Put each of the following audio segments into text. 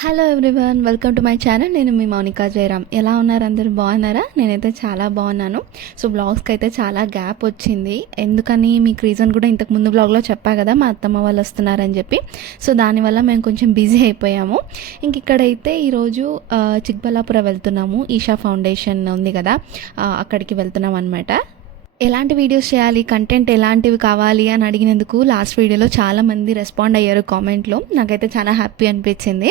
Hello everyone, welcome to my channel. నేను మీ మౌనికా జయరామ్. ఎలా ఉన్నారు? అందరూ బాగున్నారా? నేనైతే చాలా బాగున్నాను. సో బ్లాగ్స్కి అయితే చాలా గ్యాప్ వచ్చింది. ఎందుకని మీకు రీజన్ కూడా ఇంతకు ముందు బ్లాగ్లో చెప్పా కదా, మా అత్తమ్మ వాళ్ళు వస్తున్నారని చెప్పి. సో దానివల్ల మేము కొంచెం బిజీ అయిపోయాము. ఇంక ఇక్కడైతే ఈరోజు చిక్బల్లాపురం వెళ్తున్నాము. ఈషా ఫౌండేషన్ ఉంది కదా, అక్కడికి వెళ్తున్నాం అనమాట. ఎలాంటి వీడియోస్ చేయాలి, కంటెంట్ ఎలాంటివి కావాలి అని అడిగినందుకు లాస్ట్ వీడియోలో చాలామంది రెస్పాండ్ అయ్యారు కామెంట్లో. నాకైతే చాలా హ్యాపీ అనిపించింది.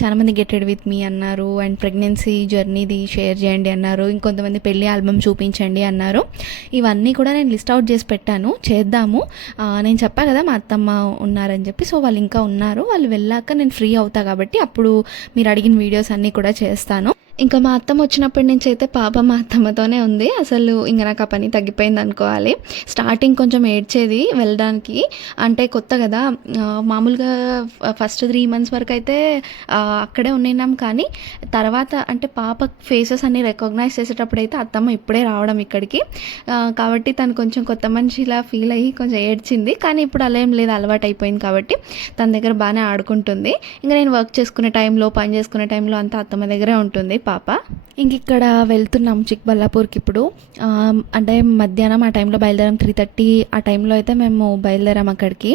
చాలామంది గెట్ రెడీ విత్ మీ అన్నారు, అండ్ ప్రెగ్నెన్సీ జర్నీది షేర్ చేయండి అన్నారు, ఇంకొంతమంది పెళ్ళి ఆల్బమ్ చూపించండి అన్నారు. ఇవన్నీ కూడా నేను లిస్ట్ అవుట్ చేసి పెట్టాను, చేద్దాము. నేను చెప్పా కదా మా అత్తమ్మ ఉన్నారని చెప్పి. సో వాళ్ళు ఇంకా ఉన్నారు, వాళ్ళు వెళ్ళాక నేను ఫ్రీ అవుతా కాబట్టి అప్పుడు మీరు అడిగిన వీడియోస్ అన్నీ కూడా చేస్తాను. ఇంకా మా అత్తమ్మ వచ్చినప్పటి నుంచి అయితే పాప మా అత్తమ్మతోనే ఉంది. అసలు ఇంకా నాకు ఆ పని తగ్గిపోయింది అనుకోవాలి. స్టార్టింగ్ కొంచెం ఏడ్చేది వెళ్ళడానికి, అంటే కొత్త కదా. మామూలుగా ఫస్ట్ 3 months వరకు అయితే అక్కడే ఉన్నాం. కానీ తర్వాత అంటే పాప ఫేసెస్ అన్ని రికగ్నైజ్ చేసేటప్పుడు అయితే అత్తమ్మ ఇప్పుడే రావడం ఇక్కడికి, కాబట్టి తను కొంచెం కొత్త మనిషిలా ఫీల్ అయ్యి కొంచెం ఏడ్చింది. కానీ ఇప్పుడు అలా ఏం లేదు, అలవాటు అయిపోయింది కాబట్టి తన దగ్గర బాగానే ఆడుకుంటుంది. ఇంకా నేను వర్క్ చేసుకునే టైంలో, పని చేసుకునే టైంలో అంతా అత్తమ్మ దగ్గరే ఉంటుంది పాప. ఇంక ఇక్కడ వెళ్తున్నాం చిక్బల్లాపూర్కి ఇప్పుడు. అంటే మధ్యాహ్నం ఆ టైంలో బయలుదేరాం, 3:30 ఆ టైంలో అయితే మేము బయలుదేరాం అక్కడికి.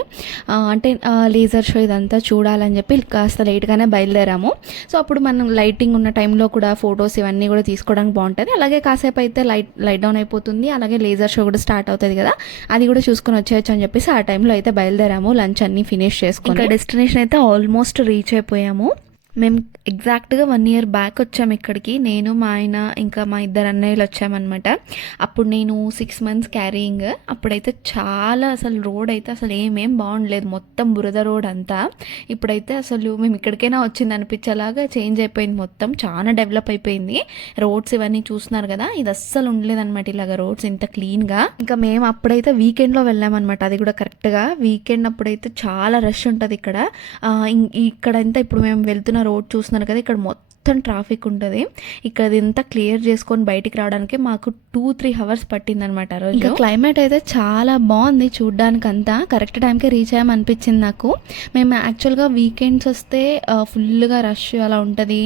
అంటే లేజర్ షో ఇదంతా చూడాలని చెప్పి కాస్త లేట్గానే బయలుదేరాము. సో అప్పుడు మనం లైటింగ్ ఉన్న టైంలో కూడా ఫొటోస్ ఇవన్నీ కూడా తీసుకోవడానికి బాగుంటుంది. అలాగే కాసేపు అయితే లైట్ డౌన్ అయిపోతుంది, అలాగే లేజర్ షో కూడా స్టార్ట్ అవుతుంది కదా, అది కూడా చూసుకొని వచ్చేయచ్చు అని చెప్పేసి ఆ టైంలో అయితే బయలుదేరాము. లంచ్ అన్నీ ఫినిష్ చేసుకుని ఇంకా డెస్టినేషన్ అయితే ఆల్మోస్ట్ రీచ్ అయిపోయాము. మేము ఎగ్జాక్ట్గా 1 year బ్యాక్ వచ్చాము ఇక్కడికి. నేను, మా ఆయన, ఇంకా మా 2 అన్నయ్యలు వచ్చామన్నమాట. అప్పుడు నేను 6 months క్యారీయింగ్. అప్పుడైతే చాలా అసలు రోడ్ అయితే అసలు ఏమేం బాగుండలేదు, మొత్తం బురద రోడ్ అంతా. ఇప్పుడైతే అసలు మేము ఇక్కడికైనా వచ్చింది అనిపించేలాగా చేంజ్ అయిపోయింది, మొత్తం చాలా డెవలప్ అయిపోయింది. రోడ్స్ ఇవన్నీ చూస్తున్నారు కదా, ఇది అస్సలు ఉండలేదన్నమాట ఇలాగ రోడ్స్ ఇంత క్లీన్గా. ఇంకా మేము అప్పుడైతే వీకెండ్లో వెళ్ళామన్నమాట, అది కూడా కరెక్ట్గా వీకెండ్. అప్పుడైతే చాలా రష్ ఉంటుంది ఇక్కడ. ఇక్కడంతా ఇప్పుడు మేము వెళ్తున్న రోడ్ చూస్తున్నారు కదా, ఇక్కడ మొత్తం ట్రాఫిక్ ఉంటుంది. ఇక్కడ ఇంత క్లియర్ చేసుకొని బయటికి రావడానికి మాకు 2-3 hours పట్టిందనమాట ఆ రోజు. క్లైమేట్ అయితే చాలా బాగుంది చూడ్డానికి, అంతా కరెక్ట్ టైంకే రీచ్ అయ్యామనిపించింది నాకు. మేము యాక్చువల్గా వీకెండ్స్ వస్తే ఫుల్గా రష్ అలా ఉంటుంది,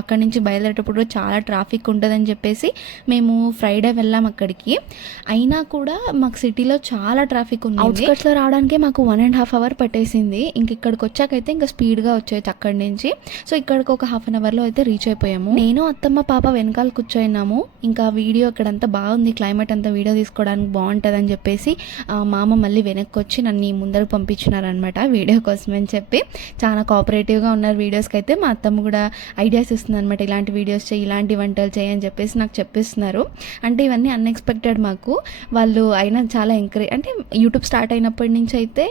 అక్కడి నుంచి బయలుదేరేటప్పుడు చాలా ట్రాఫిక్ ఉంటుందని చెప్పేసి మేము ఫ్రైడే వెళ్ళాం అక్కడికి. అయినా కూడా మాకు సిటీలో చాలా ట్రాఫిక్ ఉంది. అవుట్స్కట్స్లో రావడానికి మాకు 1.5 hour పట్టేసింది. ఇంక ఇక్కడికి వచ్చాకైతే ఇంకా స్పీడ్గా వచ్చేది అక్కడి నుంచి. సో ఇక్కడికి ఒక 1/2 hourలో అయితే రీచ్ అయిపోయాము. నేను, అత్తమ్మ, పాప వెనకాల కూర్చోయినాము. ఇంకా వీడియో ఇక్కడంతా బాగుంది, క్లైమేట్ అంతా వీడియో తీసుకోవడానికి బాగుంటుంది అని చెప్పేసి మామ మళ్ళీ వెనక్కి వచ్చి నన్ను ముందరకు పంపించినారనమాట వీడియో కోసం అని చెప్పి. చాలా కోఆపరేటివ్గా ఉన్నారు వీడియోస్కి అయితే. మా అత్తమ్మ కూడా ఐడియాస్ ఇస్తుంది అనమాట, ఇలాంటి వీడియోస్ చేయి, ఇలాంటి వంటలు చేయి అని చెప్పేసి నాకు చెప్పిస్తున్నారు. అంటే ఇవన్నీ అన్ఎక్స్పెక్టెడ్ మాకు. వాళ్ళు అయినా చాలా ఎంకరేజ్, అంటే యూట్యూబ్ స్టార్ట్ అయినప్పటి నుంచి అయితే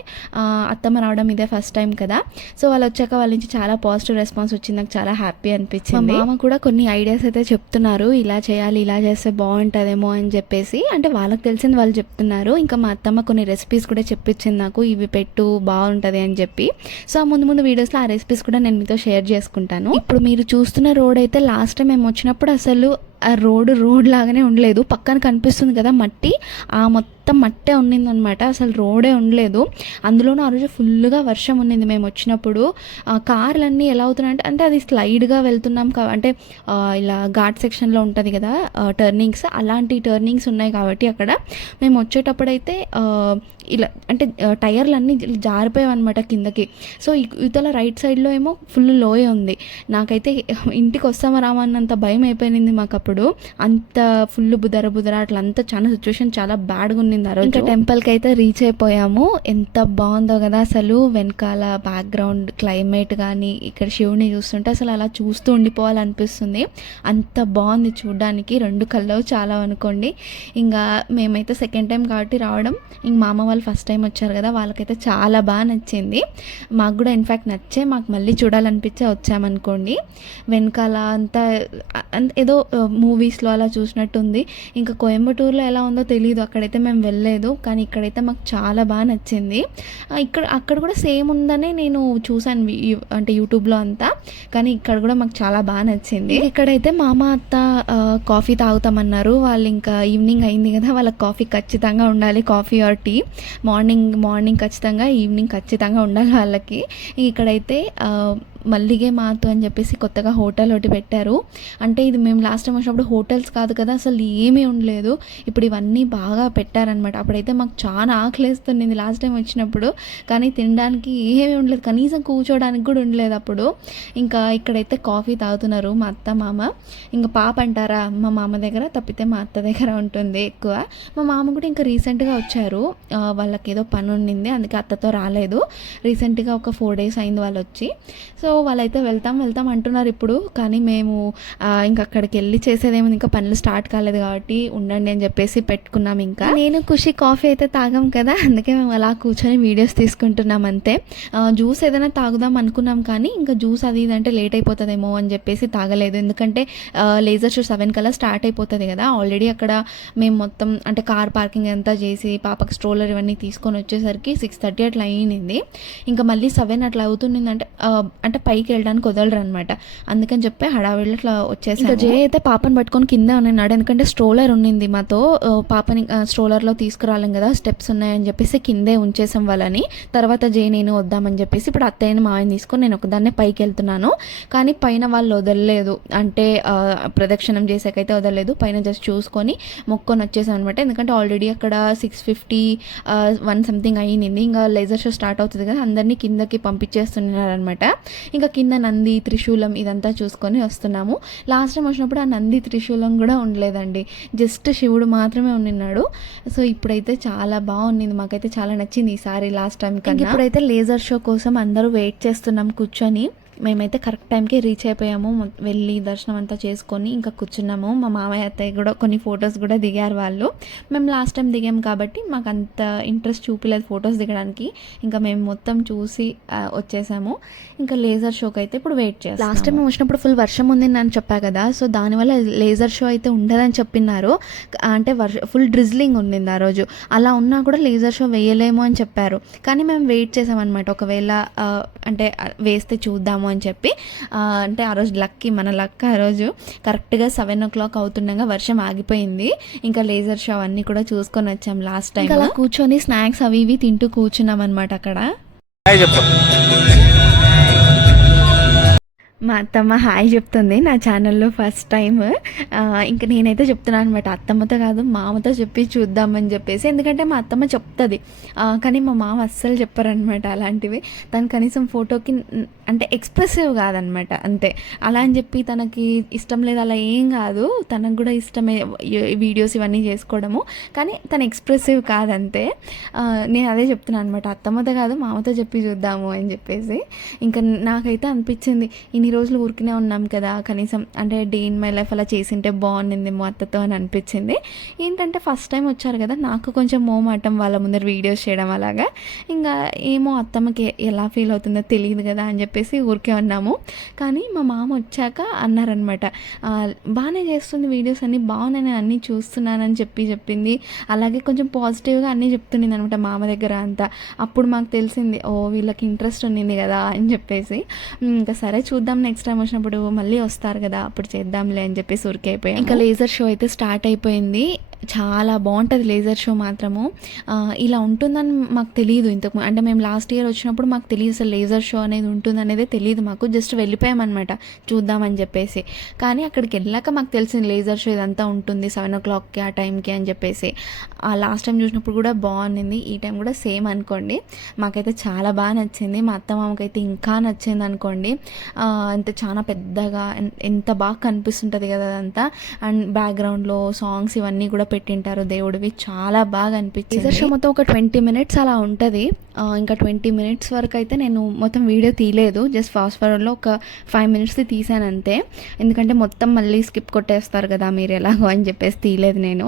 అత్తమ్మ రావడం ఇదే ఫస్ట్ టైం కదా. సో వాళ్ళు వచ్చాక వాళ్ళ నుంచి చాలా పాజిటివ్ రెస్పాన్స్ వచ్చింది, నాకు చాలా హ్యాపీ అనిపించింది. మా మామ కూడా కొన్ని ఐడియాస్ అయితే చెప్తున్నారు, ఇలా చేయాలి, ఇలా చేస్తే బాగుంటుందేమో అని చెప్పేసి. అంటే వాళ్ళకి తెలిసింది వాళ్ళు చెప్తున్నారు. ఇంకా మా అత్తమ్మ కొన్ని రెసిపీస్ కూడా చెప్పించింది నాకు, ఇవి పెట్టు బాగుంటుంది అని చెప్పి. సో ముందు వీడియోస్లో ఆ రెసిపీస్ కూడా నేను మీతో షేర్ చేసుకుంటాను. ఇప్పుడు మీరు చూస్తున్న రోడ్ అయితే లాస్ట్ టైం మేము వచ్చినప్పుడు అసలు ఆ రోడ్ లాగానే ఉండలేదు. పక్కన కనిపిస్తుంది కదా మట్టి, ఆ మొత్తం మట్టే ఉండిందనమాట, అసలు రోడే ఉండలేదు. అందులోనూ ఆ రోజు ఫుల్గా వర్షం ఉండింది మేము వచ్చినప్పుడు. కార్లన్నీ ఎలా అవుతున్నాయంటే, అంటే అది స్లైడ్గా వెళ్తున్నాం అంటే ఇలా ఘాట్ సెక్షన్లో ఉంటుంది కదా టర్నింగ్స్, అలాంటి టర్నింగ్స్ ఉన్నాయి కాబట్టి అక్కడ మేము వచ్చేటప్పుడైతే ఇలా అంటే టైర్లు అన్నీ జారిపోయావన్నమాట కిందకి. సో ఇతల రైట్ సైడ్లో ఏమో ఫుల్ లోయ ఉంది. నాకైతే ఇంటికి వస్తామా రామన్నంత భయం అయిపోయింది మాకు అప్పుడు. అంత ఫుల్ బుదర అట్లా అంతా చాలా సిచ్యువేషన్ చాలా బ్యాడ్గా ఉండింది ఆ రోజు. ఇంకా టెంపుల్కి అయితే రీచ్ అయిపోయాము. ఎంత బాగుందో కదా అసలు, వెనకాల బ్యాక్గ్రౌండ్ క్లైమేట్ కానీ ఇక్కడ శివుని చూస్తుంటే అసలు అలా చూస్తూ ఉండిపోవాలనిపిస్తుంది. అంత బాగుంది చూడ్డానికి, 2 కళ్ళు చాలా అనుకోండి. ఇంకా మేమైతే సెకండ్ టైం కాబట్టి రావడం, ఇంక మామ వాళ్ళు ఫస్ట్ టైం వచ్చారు కదా, వాళ్ళకైతే చాలా బాగా నచ్చింది. మాకు కూడా ఇన్ఫ్యాక్ట్ నచ్చే మాకు మళ్ళీ చూడాలనిపించే వచ్చామనుకోండి. వెనకాల అంతా ఏదో మూవీస్లో అలా చూసినట్టుంది. ఇంకా కోయంబత్తూరులో ఎలా ఉందో తెలియదు, అక్కడైతే మేము వెళ్ళలేదు. కానీ ఇక్కడైతే మాకు చాలా బాగా నచ్చింది. అక్కడ కూడా సేమ్ ఉందనే నేను చూశాను అంటే యూట్యూబ్లో అంతా, కానీ ఇక్కడ కూడా మాకు చాలా బాగా నచ్చింది. ఇక్కడైతే మామ అత్త కాఫీ తాగుతామన్నారు. వాళ్ళు ఇంకా ఈవినింగ్ అయింది కదా, వాళ్ళకి కాఫీ ఖచ్చితంగా ఉండాలి, కాఫీ ఆర్ టీ. మార్నింగ్ ఖచ్చితంగా, ఈవినింగ్ ఖచ్చితంగా ఉండాలి వాళ్ళకి. ఇక్కడైతే మల్లిగే మాతు అని చెప్పేసి కొత్తగా హోటల్ ఒకటి పెట్టారు. అంటే ఇది మేము లాస్ట్ టైం వచ్చినప్పుడు హోటల్స్ కాదు కదా, అసలు ఏమీ ఉండలేదు. ఇప్పుడు ఇవన్నీ బాగా పెట్టారనమాట. అప్పుడైతే మాకు చాలా ఆకలేస్తుంది లాస్ట్ టైం వచ్చినప్పుడు, కానీ తినడానికి ఏమీ ఉండలేదు, కనీసం కూర్చోడానికి కూడా ఉండలేదు అప్పుడు. ఇంకా ఇక్కడైతే కాఫీ తాగుతున్నారు మా అత్త మామ. ఇంకా పాప అంటారా మా మామ దగ్గర తప్పితే మా అత్త దగ్గర ఉంటుంది ఎక్కువ. మా మామ కూడా ఇంకా రీసెంట్గా వచ్చారు, వాళ్ళకి ఏదో పని ఉండింది అందుకే అత్తతో రాలేదు. రీసెంట్గా ఒక 4 days అయింది వాళ్ళు వచ్చి. సో వాళ్ళైతే వెళ్తాం అంటున్నారు ఇప్పుడు, కానీ మేము ఇంకా అక్కడికి వెళ్ళి చేసేదేమో ఇంకా పనులు స్టార్ట్ కాలేదు కాబట్టి ఉండండి అని చెప్పేసి పెట్టుకున్నాం. ఇంకా నేను ఖుషి కాఫీ అయితే తాగాం కదా, అందుకే మేము అలా కూర్చొని వీడియోస్ తీసుకుంటున్నాం అంతే. జ్యూస్ ఏదైనా తాగుదాం అనుకున్నాం కానీ ఇంకా జ్యూస్ అది ఇదంటే లేట్ అయిపోతుందేమో అని చెప్పేసి తాగలేదు. ఎందుకంటే లేజర్ షో 7 కల్లా స్టార్ట్ అయిపోతుంది కదా. ఆల్రెడీ అక్కడ మేము మొత్తం అంటే కార్ పార్కింగ్ అంతా చేసి పాపకి స్ట్రోలర్ ఇవన్నీ తీసుకొని వచ్చేసరికి 6:30 అట్లా అయ్యింది. ఇంకా మళ్ళీ 7 అట్లా అవుతుండిందంటే అంటే పైకి వెళ్ళడానికి వదలరు అనమాట. అందుకని చెప్పి హడావిడి అట్లా వచ్చేసి ఇంకా జే అయితే పాపని పట్టుకొని కింద ఉన్నాడు, ఎందుకంటే స్ట్రోలర్ ఉండింది మాతో. పాపని స్ట్రోలర్లో తీసుకురాలేం కదా, స్టెప్స్ ఉన్నాయని చెప్పేసి కిందే ఉంచేసాం వాళ్ళని. తర్వాత జే నేను వద్దామని చెప్పేసి ఇప్పుడు అత్తయ్యని మావని తీసుకొని నేను ఒకదాన్నే పైకి వెళ్తున్నాను. కానీ పైన వాళ్ళు వదలలేదు, అంటే ప్రదక్షిణం చేసాకైతే వదలలేదు. పైన జస్ట్ చూసుకొని మొక్కొని వచ్చేసాం అనమాట. ఎందుకంటే ఆల్రెడీ అక్కడ 6:51 సంథింగ్ అయ్యింది. ఇంకా లేజర్ షో స్టార్ట్ అవుతుంది కదా, అందరినీ కిందకి పంపించేస్తున్నారనమాట. ఇంకా కింద నంది త్రిశూలం ఇదంతా చూసుకొని వస్తున్నాము. లాస్ట్ టైం వచ్చినప్పుడు ఆ నంది త్రిశూలం కూడా ఉండలేదండి, జస్ట్ శివుడు మాత్రమే ఉండినాడు. సో ఇప్పుడైతే చాలా బాగుంది, మాకైతే చాలా నచ్చింది ఈసారి లాస్ట్ టైం కన్నా. ఇప్పుడైతే లేజర్ షో కోసం అందరూ వెయిట్ చేస్తున్నాం కూర్చొని. మేమైతే కరెక్ట్ టైంకి రీచ్ అయిపోయాము, వెళ్ళి దర్శనం అంతా చేసుకొని ఇంకా కూర్చున్నాము. మా మామయ్య అత్తయ్య కూడా కొన్ని ఫొటోస్ కూడా దిగారు వాళ్ళు. మేము లాస్ట్ టైం దిగాము కాబట్టి మాకు అంత ఇంట్రెస్ట్ చూపిలేదు ఫొటోస్ దిగడానికి. ఇంకా మేము మొత్తం చూసి వచ్చేసాము. ఇంకా లేజర్ షోకి అయితే ఇప్పుడు వెయిట్ చేస్తాం. లాస్ట్ టైం మేము వచ్చినప్పుడు ఫుల్ వర్షం ఉంది అని చెప్పా కదా, సో దానివల్ల లేజర్ షో అయితే ఉండదని చెప్పినారు. అంటే ఫుల్ డ్రిజ్లింగ్ ఉండింది ఆ రోజు. అలా ఉన్నా కూడా లేజర్ షో వేయలేము అని చెప్పారు. కానీ మేము వెయిట్ చేసామన్నమాట, ఒకవేళ అంటే వేస్తే చూద్దాము అని చెప్పి. అంటే ఆ రోజు లక్కీ, మన లక్ ఆ రోజు కరెక్ట్గా 7 o'clock అవుతుండగా వర్షం ఆగిపోయింది. ఇంకా లేజర్ షో అన్నీ కూడా చూసుకొని వచ్చాం లాస్ట్ టైం. అలా కూర్చొని స్నాక్స్ అవి ఇవి తింటూ కూర్చున్నాం అనమాట అక్కడ. మా అత్తమ్మ హాయ్ చెప్తుంది నా ఛానల్లో ఫస్ట్ టైం. ఇంకా నేనైతే చెప్తున్నాను అనమాట, అత్తమ్మతో కాదు మామతో చెప్పి చూద్దామని చెప్పేసి. ఎందుకంటే మా అత్తమ్మ చెప్తుంది కానీ మా మామ అస్సలు చెప్పారనమాట అలాంటివి. తను కనీసం ఫోటోకి అంటే ఎక్స్ప్రెసివ్ కాదనమాట, అంతే. అలా అని చెప్పి తనకి ఇష్టం లేదు అలా ఏం కాదు, తనకు కూడా ఇష్టమే వీడియోస్ ఇవన్నీ చేసుకోవడము, కానీ తను ఎక్స్ప్రెసివ్ కాదంతే. నేను అదే చెప్తున్నాను అనమాట, అత్తమ్మతో కాదు మామతో చెప్పి చూద్దాము అని చెప్పేసి. ఇంకా నాకైతే అనిపించింది ఇన్ని రోజులు ఊరికినే ఉన్నాం కదా, కనీసం అంటే డే ఇన్ మై లైఫ్ అలా చేసింటే బాగుండింది మా అత్తతో అని అనిపించింది. ఏంటంటే ఫస్ట్ టైం వచ్చారు కదా, నాకు కొంచెం మోమాటం వాళ్ళ ముందర వీడియోస్ చేయడం అలాగా. ఇంకా ఏమో అత్తమ్మకి ఎలా ఫీల్ అవుతుందో తెలియదు కదా అని చెప్పేసి ఊరికే ఉన్నాము. కానీ మా మామ వచ్చాక అన్నారనమాట, బాగానే చేస్తుంది వీడియోస్ అన్నీ బాగున్నాయి, నేను అన్నీ చూస్తున్నానని చెప్పింది. అలాగే కొంచెం పాజిటివ్గా అన్నీ చెప్తుండింది అనమాట మామ దగ్గర అంతా. అప్పుడు మాకు తెలిసింది ఓ వీళ్ళకి ఇంట్రెస్ట్ ఉండింది కదా అని చెప్పేసి. ఇంకా సరే చూద్దాం, నెక్స్ట్ టైం వచ్చినప్పుడు మళ్ళీ వస్తారు కదా అప్పుడు చేద్దాంలే అని చెప్పేసి ఊరికైపోయాం. ఇంకా లేజర్ షో అయితే స్టార్ట్ అయిపోయింది. చాలా బాగుంటుంది లేజర్ షో మాత్రము. ఇలా ఉంటుందని మాకు తెలియదు ఇంతకు, అంటే మేము లాస్ట్ ఇయర్ వచ్చినప్పుడు మాకు తెలియదు అసలు లేజర్ షో అనేది ఉంటుంది అనేది తెలియదు మాకు. జస్ట్ వెళ్ళిపోయామన్నమాట చూద్దామని చెప్పేసి. కానీ అక్కడికి వెళ్ళాక మాకు తెలిసింది లేజర్ షో ఇదంతా ఉంటుంది 7 o'clockకి ఆ టైంకి అని చెప్పేసి. లాస్ట్ టైం చూసినప్పుడు కూడా బాగుంది, ఈ టైం కూడా సేమ్ అనుకోండి. మాకైతే చాలా బాగా నచ్చింది, మా అత్త మామకైతే ఇంకా నచ్చింది అనుకోండి. అంతే చాలా పెద్దగా ఎంత బాగా కనిపిస్తుంటుంది కదా అదంతా. అండ్ బ్యాక్గ్రౌండ్లో సాంగ్స్ ఇవన్నీ కూడా పెట్టింటారు దేవుడివి, చాలా బాగా అనిపించింది. లేజర్ షో మొత్తం ఒక 20 minutes అలా ఉంటుంది. ఇంకా 20 minutes వరకు అయితే నేను మొత్తం వీడియో తీయలేదు, జస్ట్ ఫాస్ట్ ఫార్వర్డ్లో ఒక 5 minutes తీసాను అంతే. ఎందుకంటే మొత్తం మళ్ళీ స్కిప్ కొట్టేస్తారు కదా మీరు ఎలాగో అని చెప్పేసి తీయలేదు నేను.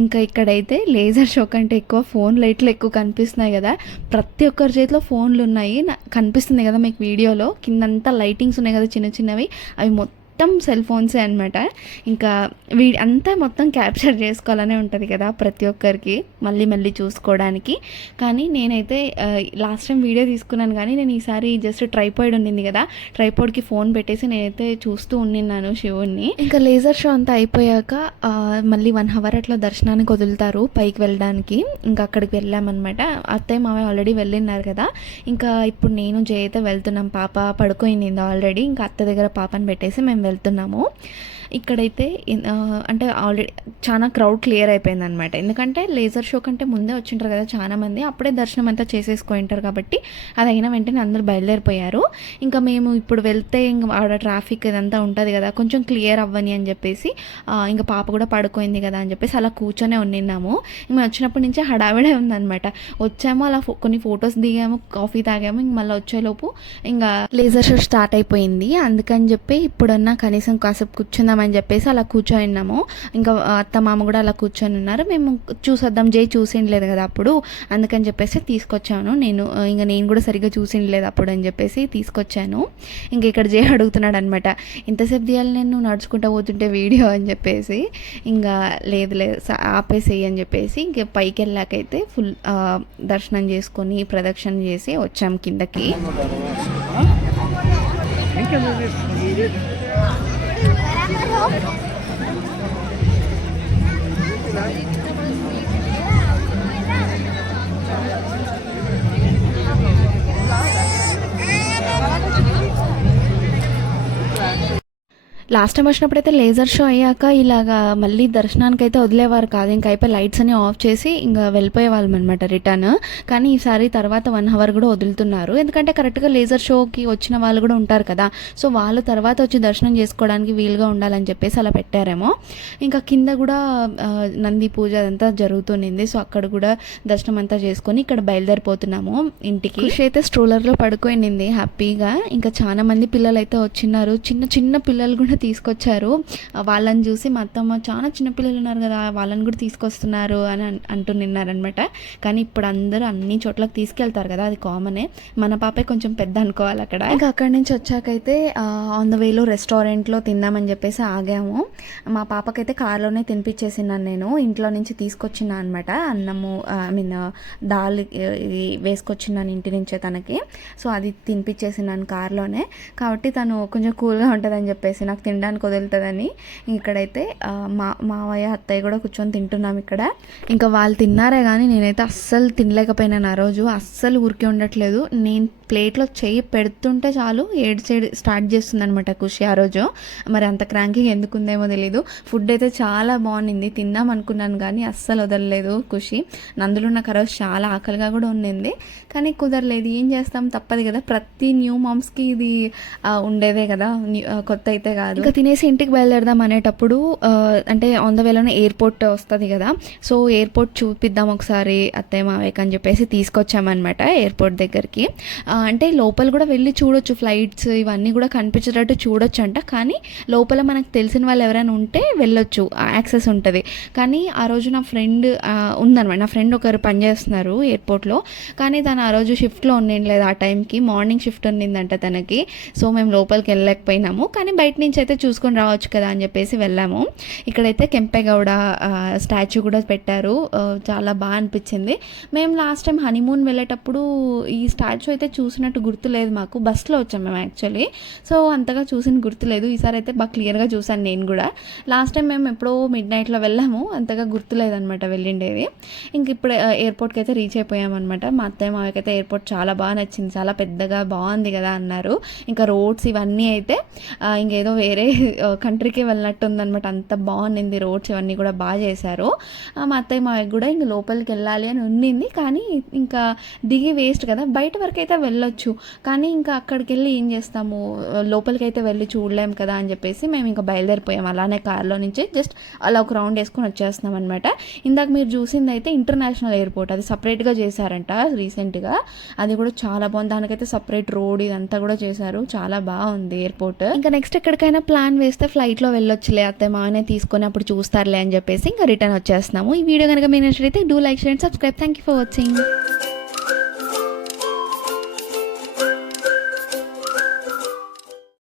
ఇంకా ఇక్కడైతే లేజర్ షో కంటే ఎక్కువ ఫోన్ లైట్లు ఎక్కువ కనిపిస్తున్నాయి కదా, ప్రతి ఒక్కరి చేతిలో ఫోన్లు ఉన్నాయి కనిపిస్తుంది కదా మీకు వీడియోలో. కిందంతా లైటింగ్స్ ఉన్నాయి కదా చిన్న చిన్నవి, అవి మొత్తం సెల్ ఫోన్సే అనమాట. ఇంకా అంతా మొత్తం క్యాప్చర్ చేసుకోవాలనే ఉంటుంది కదా ప్రతి ఒక్కరికి, మళ్ళీ మళ్ళీ చూసుకోవడానికి. కానీ నేనైతే లాస్ట్ టైం వీడియో తీసుకున్నాను, కానీ నేను ఈసారి జస్ట్ ట్రైపాడ్ ఉండింది కదా, ట్రైపాడ్కి ఫోన్ పెట్టేసి నేనైతే చూస్తూ ఉండిన్నాను శివుణ్ణి. ఇంకా లేజర్ షో అంతా అయిపోయాక మళ్ళీ 1 hour అట్లా దర్శనానికి వదులుతారు పైకి వెళ్ళడానికి. ఇంకా అక్కడికి వెళ్ళామన్నమాట. అత్తయ్య మామయ్య ఆల్రెడీ వెళ్ళిన్నారు కదా. ఇంకా ఇప్పుడు నేను జయ అయితే వెళ్తున్నాం. పాప పడుకోయింది ఆల్రెడీ. ఇంకా అత్త దగ్గర పాపని పెట్టేసి మేము వెళ్తున్నాము. ఇక్కడైతే అంటే ఆల్రెడీ చాలా క్రౌడ్ క్లియర్ అయిపోయింది అనమాట. ఎందుకంటే లేజర్ షో కంటే ముందే వచ్చింటారు కదా చాలామంది, అప్పుడే దర్శనం అంతా చేసేసుకుంటారు కాబట్టి అది అయిన వెంటనే అందరూ బయలుదేరిపోయారు. ఇంకా మేము ఇప్పుడు వెళ్తే ఇంకా ఆడ ట్రాఫిక్ ఇదంతా ఉంటుంది కదా, కొంచెం క్లియర్ అవ్వని అని చెప్పేసి ఇంకా పాప కూడా పడుకోయింది కదా అని చెప్పేసి అలా కూర్చొనే ఉండిన్నాము. మేము వచ్చినప్పటి నుంచే హడావిడే ఉందన్నమాట. వచ్చాము, అలా కొన్ని ఫొటోస్ దిగాము, కాఫీ తాగాము. ఇంక మళ్ళీ వచ్చేలోపు ఇంకా లేజర్ షో స్టార్ట్ అయిపోయింది. అందుకని చెప్పి ఇప్పుడన్నా కనీసం కాసేపు కూర్చుందాం అని చెప్పేసి అలా కూర్చొనిన్నాము. ఇంకా అత్త మామ కూడా అలా కూర్చొని ఉన్నారు. మేము చూసొద్దాం, జై చూసిండలేదు కదా అప్పుడు, అందుకని చెప్పేసి తీసుకొచ్చాను. నేను కూడా సరిగ్గా చూసిండలేదు అప్పుడు అని చెప్పేసి తీసుకొచ్చాను. ఇంక ఇక్కడ జై అడుగుతున్నాడు అనమాట, ఇంతసేపు తీయాలి నేను నడుచుకుంటూ పోతుంటే వీడియో అని చెప్పేసి. ఇంకా లేదు ఆపేసేయి అని చెప్పేసి ఇంక పైకి వెళ్ళాకైతే ఫుల్ దర్శనం చేసుకొని ప్రదక్షిణ చేసి వచ్చాము కిందకి. లాస్ట్ టైం వచ్చినప్పుడైతే లేజర్ షో అయ్యాక ఇలాగా మళ్ళీ దర్శనానికి అయితే వదిలేవారు కాదు. ఇంకా అయిపోయి లైట్స్ అన్ని ఆఫ్ చేసి ఇంకా వెళ్ళిపోయేవాళ్ళం అనమాట రిటర్న్. కానీ ఈసారి తర్వాత 1 hour కూడా వదులుతున్నారు. ఎందుకంటే కరెక్ట్గా లేజర్ షోకి వచ్చిన వాళ్ళు కూడా ఉంటారు కదా, సో వాళ్ళు తర్వాత వచ్చి దర్శనం చేసుకోవడానికి వీలుగా ఉండాలని చెప్పేసి అలా పెట్టారేమో. ఇంకా కింద కూడా నంది పూజ అదంతా జరుగుతుంది. సో అక్కడ కూడా దర్శనం అంతా చేసుకొని ఇక్కడ బయలుదేరిపోతున్నాము ఇంటికి. కృషి అయితే స్ట్రోలర్లో పడుకోనింది హ్యాపీగా. ఇంకా చాలా మంది పిల్లలు అయితే వచ్చినారు, చిన్న చిన్న పిల్లలు కూడా తీసుకొచ్చారు. వాళ్ళని చూసి మా అత్తమ్మ చాలా చిన్నపిల్లలు ఉన్నారు కదా వాళ్ళని కూడా తీసుకొస్తున్నారు అని అంటున్నారనమాట. కానీ ఇప్పుడు అందరూ అన్ని చోట్లకి తీసుకెళ్తారు కదా, అది కామనే. మన పాపే కొంచెం పెద్ద అనుకోవాలి అక్కడ. ఇంకా అక్కడి నుంచి వచ్చాకైతే ఆన్ ద వేలో రెస్టారెంట్లో తిందామని చెప్పేసి ఆగాము. మా పాపకైతే కార్లోనే తినిపించేసినాను నేను, ఇంట్లో నుంచి తీసుకొచ్చినా అనమాట. అన్నము దాల్ వేసుకొచ్చినాను ఇంటి నుంచే తనకి. సో అది తినిపించేసినాను కార్లోనే, కాబట్టి తను కొంచెం కూల్గా ఉంటుందని చెప్పేసి నాకు తినడానికి వదులుతుందని ఇక్కడైతే మావయ్య అత్తయ్య కూడా కూర్చొని తింటున్నాం ఇక్కడ. ఇంకా వాళ్ళు తిన్నారే కానీ నేనైతే అస్సలు తినలేకపోయినాను ఆ రోజు. అస్సలు ఊరికే ఉండట్లేదు. నేను ప్లేట్లో చేయి పెడుతుంటే చాలు ఏడ్చేడు స్టార్ట్ చేస్తుంది అనమాట ఖుషి ఆ రోజు. మరి అంత క్రాంకింగ్ ఎందుకు ఉందేమో తెలీదు. ఫుడ్ అయితే చాలా బాగుండింది, తిందాం అనుకున్నాను కానీ అస్సలు వదలలేదు ఖుషి. అందులో నాకు ఆ రోజు చాలా ఆకలిగా కూడా ఉండింది, కానీ కుదరలేదు. ఏం చేస్తాం, తప్పదు కదా. ప్రతి న్యూ మామ్స్కి ఇది ఉండేదే కదా, కొత్త అయితే కాదు. ఇంకా తినేసి ఇంటికి బయలుదేరదాం అనేటప్పుడు అంటే ఆన్ ద వేలోనే ఎయిర్పోర్ట్ వస్తుంది కదా, సో ఎయిర్పోర్ట్ చూపిద్దాం ఒకసారి అత్తయ్య మావయ్యకి అని చెప్పేసి తీసుకొచ్చామన్నమాట ఎయిర్పోర్ట్ దగ్గరికి. అంటే లోపల కూడా వెళ్ళి చూడొచ్చు, ఫ్లైట్స్ ఇవన్నీ కూడా కనిపించేటట్టు చూడొచ్చు అంట. కానీ లోపల మనకు తెలిసిన వాళ్ళు ఎవరైనా ఉంటే వెళ్ళొచ్చు, యాక్సెస్ ఉంటుంది. కానీ ఆ రోజు నా ఫ్రెండ్ ఉందన్నమాట, నా ఫ్రెండ్ ఒకరు పనిచేస్తున్నారు ఎయిర్పోర్ట్లో, కానీ తను ఆ రోజు షిఫ్ట్లో ఉండలేదు. ఆ టైంకి మార్నింగ్ షిఫ్ట్ ఉండిందంట తనకి. సో మేము లోపలికి వెళ్ళలేకపోయినాము, కానీ బయట నుంచి అయితే చూసుకొని రావచ్చు కదా అని చెప్పేసి వెళ్ళాము. ఇక్కడైతే కెంపెగౌడ స్టాచ్యూ కూడా పెట్టారు, చాలా బాగా అనిపించింది. మేము లాస్ట్ టైం హనీమూన్ వెళ్ళేటప్పుడు ఈ స్టాచ్యూ అయితే చూసినట్టు గుర్తులేదు మాకు, బస్లో వచ్చాం మేము యాక్చువల్లీ. సో అంతగా చూసిన గుర్తులేదు. ఈసారి అయితే బాగా క్లియర్గా చూసాను నేను కూడా. లాస్ట్ టైం మేము ఎప్పుడో మిడ్ నైట్లో వెళ్ళాము, అంతగా గుర్తులేదు అనమాట వెళ్ళిండేది. ఇంక ఇప్పుడు ఎయిర్పోర్ట్కి అయితే రీచ్ అయిపోయామన్నమాట. మా అత్తయ్య మావయ్యకి అయితే ఎయిర్పోర్ట్ చాలా బాగా నచ్చింది, చాలా పెద్దగా బాగుంది కదా అన్నారు. ఇంకా రోడ్స్ ఇవన్నీ అయితే ఇంకేదో వేరే కంట్రీకి వెళ్ళినట్టు ఉందన్నమాట, అంత బాగుంది రోడ్స్ ఇవన్నీ కూడా బాగా చేశారు. మా అత్తయ్య మావయ్యకి కూడా ఇంక లోపలికి వెళ్ళాలి అని ఉండింది, కానీ ఇంకా దిగి వేస్ట్ కదా, బయట వరకు అయితే వెళ్ళొచ్చు. కానీ ఇంకా అక్కడికి వెళ్ళి ఏం చేస్తాము, లోపలికి అయితే వెళ్ళి చూడలేము కదా అని చెప్పేసి మేము ఇంకా బయలుదేరిపోయాము. అలానే కార్లో నుంచి జస్ట్ అలా ఒక రౌండ్ వేసుకొని వచ్చేస్తున్నాం అనమాట. ఇందాక మీరు చూసింది అయితే ఇంటర్నేషనల్ ఎయిర్పోర్ట్, అది సపరేట్గా చేశారంట రీసెంట్గా, అది కూడా చాలా బాగుంది. దానికైతే సపరేట్ రోడ్ ఇదంతా కూడా చేశారు, చాలా బాగుంది ఎయిర్పోర్ట్. ఇంకా నెక్స్ట్ ఎక్కడికైనా ప్లాన్ వేస్తే ఫ్లైట్లో వెళ్ళొచ్చులే, అత్తయ్య మానే తీసుకొని అప్పుడు చూస్తారులే అని చెప్పేసి ఇంకా రిటర్న్ వచ్చేస్తున్నాము. ఈ వీడియో కనుక మీరు నచ్చితే do like, share, subscribe. Thank you for watching.